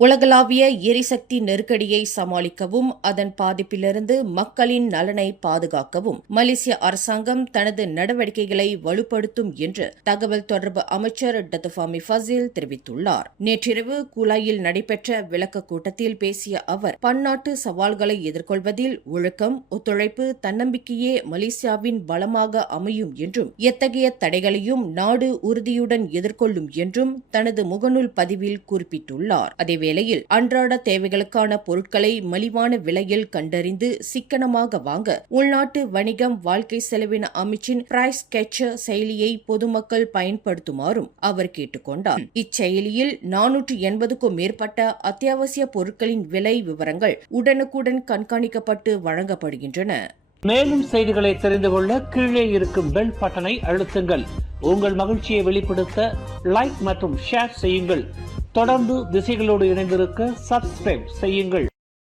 உலகளாவிய எரிசக்தி நெருக்கடியை சமாளிக்கவும் அதன் பாதிப்பிலிருந்து மக்களின் நலனை பாதுகாக்கவும் மலேசிய அரசாங்கம் தனது நடவடிக்கைகளை வலுப்படுத்தும் என்று தகவல் தொடர்பு அமைச்சர் டத்துஃபாமி ஃபசில் தெரிவித்துள்ளார். நேற்றிரவு கூலாயில் நடைபெற்ற விளக்க கூட்டத்தில் பேசிய அவர், பன்னாட்டு சவால்களை எதிர்கொள்வதில் ஒழுக்கம், ஒத்துழைப்பு, தன்னம்பிக்கையே மலேசியாவின் பலமாக அமையும் என்றும், எத்தகைய தடைகளையும் நாடு உறுதியுடன் எதிர்கொள்ளும் என்றும் தனது முகநூல் பதிவில் குறிப்பிட்டுள்ளார். வேளையில் அன்றாட தேவைகளுக்கான பொருட்களை மலிவான விலையில் கண்டறிந்து சிக்கனமாக வாங்க உள்நாட்டு வணிகம் வாழ்க்கை செலவின அமைச்சின் பிரைஸ் கேட்சர் செயலியை பொதுமக்கள் பயன்படுத்துமாறும் அவர் கேட்டுக் கொண்டார். இச்செயலியில் 480க்கும் மேற்பட்ட அத்தியாவசிய பொருட்களின் விலை விவரங்கள் உடனுக்குடன் கண்காணிக்கப்பட்டு வழங்கப்படுகின்றன. மேலும் செய்திகளை தெரிந்து கொள்ள கீழே இருக்கும் பெல் பட்டனை அழுத்துங்கள். உங்கள் மகிழ்ச்சியை வெளிப்படுத்த லைக் மற்றும் ஷேர் செய்யுங்கள். தொடர்ந்து திசைகளோடு இணைந்திருக்க சப்ஸ்கிரைப் செய்யுங்கள்.